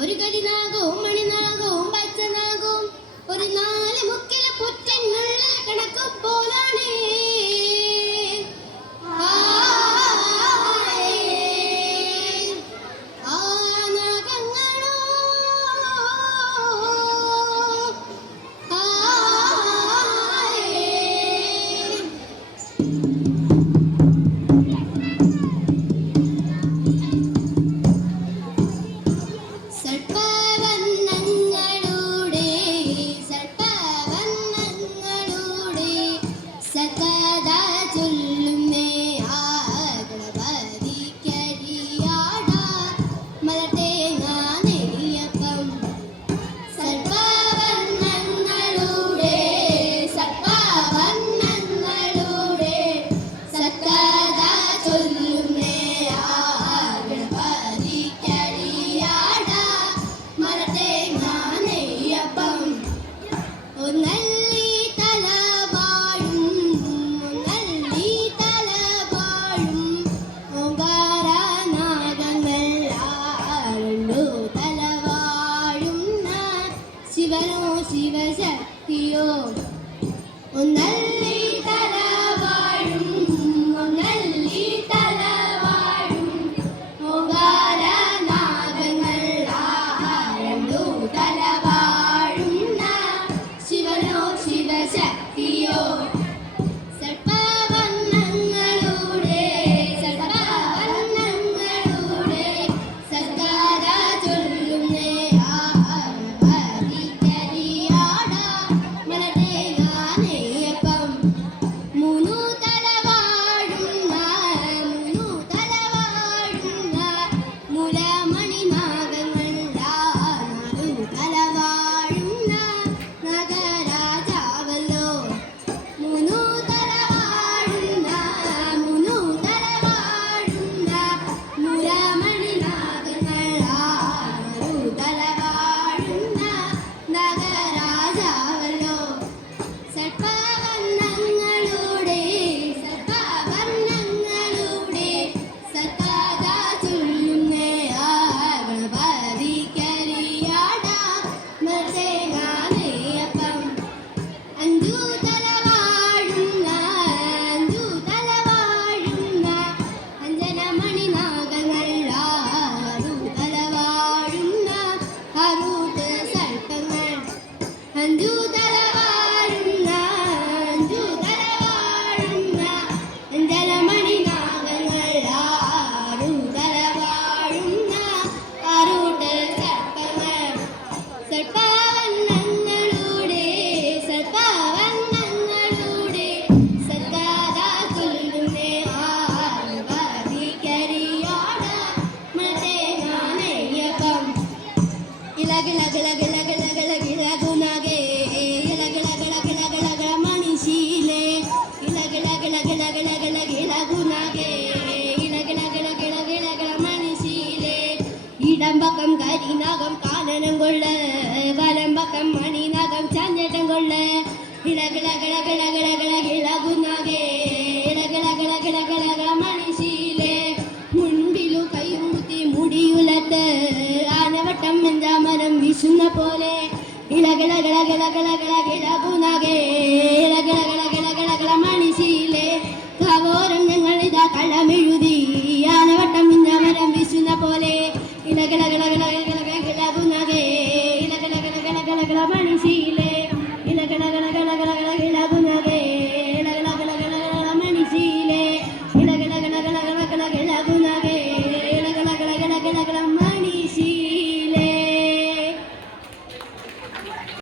ഒരു കരിനാകവും മണിനാകവും പച്ചനാകവും ഒരു 4 മുക്കിലെ പുറ്റിനുള്ള കണക്ക് പോലാണ്. ശിവശക്തിയോ ഒന്നല്ലി തലവാഴും ഒന്നല്ലി തലവാഴും ഓകാര നാഗങ്ങൾ രണ്ടു തലവാഴുന്ന ശിവനോ ശിവശക്തിയോ ഇടംപക്കം കരിനാകം കാനനം കൊള്ള വലംപക്കം മണിനാകം ചാഞ്ഞേട്ടം കൊള്ള ഇളകിളകിളകിളകിളകിളകിളകുന്നാകെ ഇളകിളകിളകിളകിളകിള മണിശീലെ മുൻപിലു കൈമുത്തി മുടിയുലത്ത് ആനവട്ടം മെഞ്ചാമരം വിശുന്ന പോലെ ഇളകിളകിളകിളകിളകിളകിളകുന്നാകെ ഇളകിളകിളകിളകിളകിള മണിശീലെ കവോരം ഞങ്ങൾ ഇതാ കളമെഴുതി ആനവട്ടം മെഞ്ചാമരം വിശുന്ന പോലെ ഇളകിളകിളകിളകിളകിളകുന്നാകെ ഇളകിളകിളകിളകിളകിള മണിശീലെ